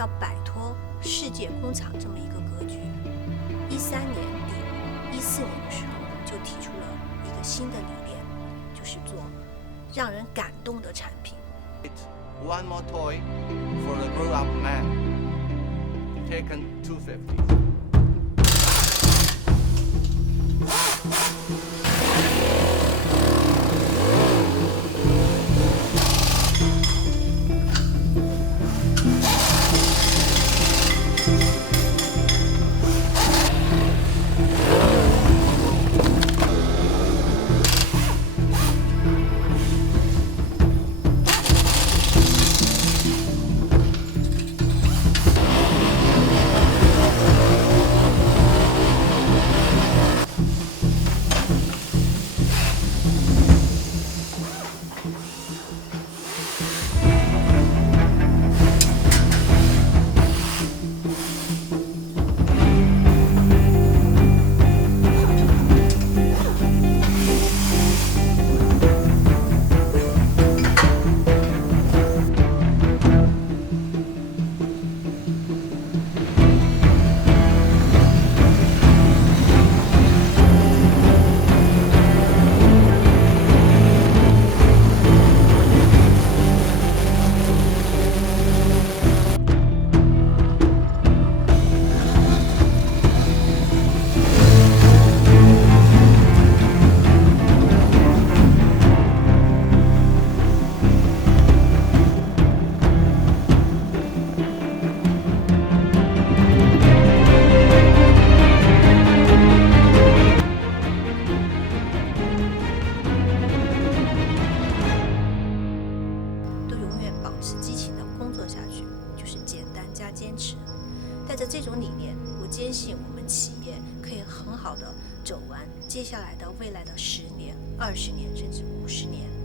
要摆脱世界工厂这么一个格局。13年底、14年的时候，就提出了一个新的理念，就是做让人感动的产品。One more toy for a grown-up man. Taken 250.坚持。带着这种理念，我坚信我们企业可以很好的走完接下来的未来的10年、20年甚至50年。